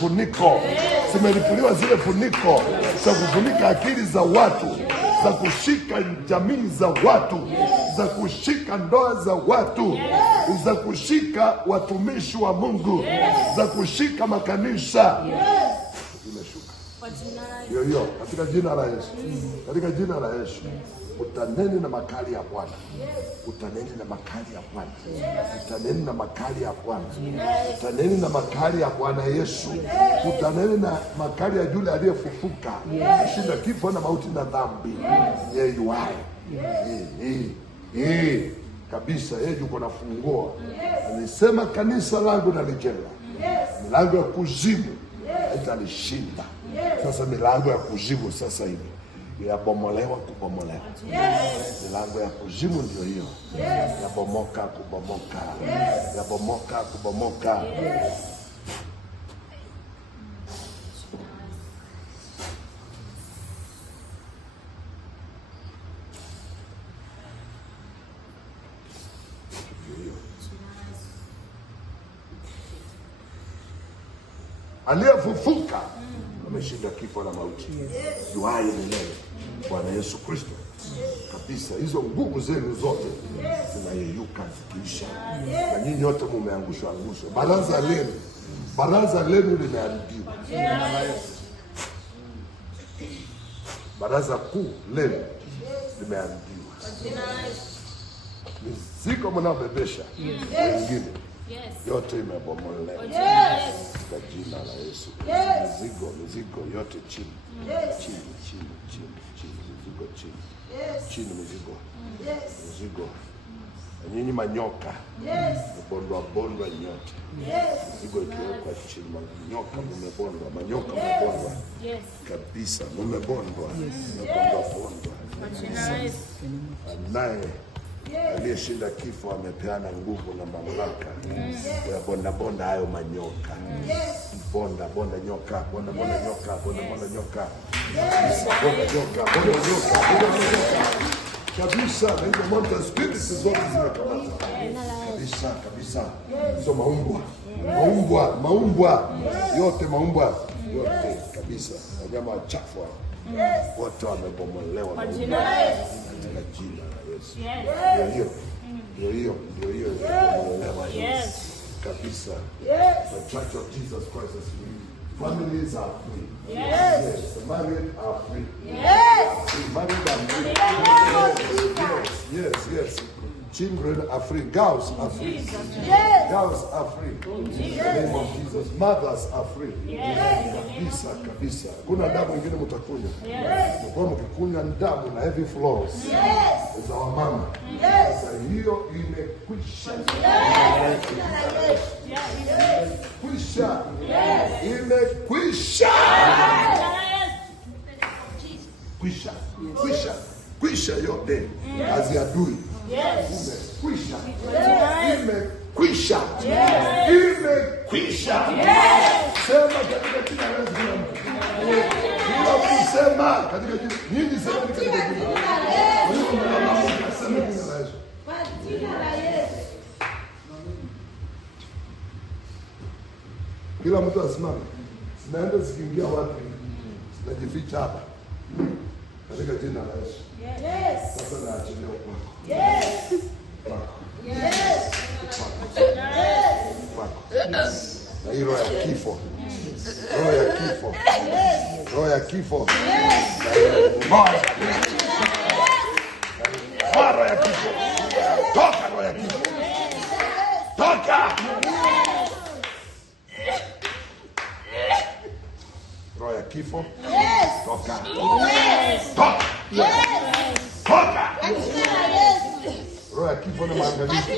funiko. Zimelipuliwa zile funiko za kufunika akili za watu, za kushika jamii za watu, za kushika ndoa za watu, za kushika watumishi wa Mungu, za kushika makanisa. Imeshuka. Hiyo katika jina la Yesu. Katika jina la Yesu. Utaneni na makali ya Bwana. Utaneni na makali ya Bwana. Utaneni na makali ya Bwana. Utaneni na makali ya Bwana Yesu. Utaneni na makali ya yule aliyefufuka, kushinda kifo na mauti na dhambi. Yeye yuaye. Kabisa, yeye yuko na funguo. Alisema kanisa langu nalijenga. Milango ya kuzimu haitalishinda. Sasa milango ya kuzimu sasa hivi yabomolewa, kubomolewa. Milango ya kuzimu ndio hiyo. Yabomoka, kubomoka. Yabomoka, kubomoka. Aliyefufuka ameshinda kifo na mauti. Yuhai milele. Bwana Yesu Kristo. Kabisa, hizo nguvu zenu zote zinayeyuka zikiisha. Na nyinyi wote mumeangushwa. Baraza lenu limeharibiwa. Baraza kuu lenu limeharibiwa. Mizigo mnaobebesha wengine yote imebomolewa. Kwa jina la Yesu. Mizigo yote chini. Chini. Mizigo chini. Chini mizigo. Na nyinyi manyoka. Bondwa nyote. Mizigo ikiwekwa chini. Manyoka mmebondwa. Kabisa mmebondwa. Naye aliyeshinda kifo amepeana nguvu na mamlaka ya bonda hayo manyoka. Bonda nyoka. Kabisa, na hizo monster spirits zote zimekamata. Kabisa. Hizo maumbwa yote kabisa. Wanyama wachafu wote wamebomolewa kwa jina la Yesu. Ndio hiyo. Kabisa. The Church of Jesus Christ is free. Families are free. Yes. The married are free. Married are free. Yes. Children are free. Girls are free. Girls are free. In the name of Jesus. Mothers are free. Kabisa. Kuna damu ingine mtakunywa. Mko mkikunywa damu na heavy flows. Za wamama. Sasa hiyo imekwisha. Kwisha yote aziadui. Imekwisha. Sema katika jina la Yesu. Bila kusema katika jina. Nyinyi sema katika jina la Yesu. Kwa jina la Yesu. Kila mtu asimame. Sinaenda zikiingia wapi? Sinajificha hapa. Katika jina la Yesu. Sasa naachilia kwako. Na hii roho ya kifo. Roho ya kifo. Roho ya kifo. Toka roho ya kifo. Toka. Roho ya kifo. Toka. Toka. Roho ya kifo na maangamizi.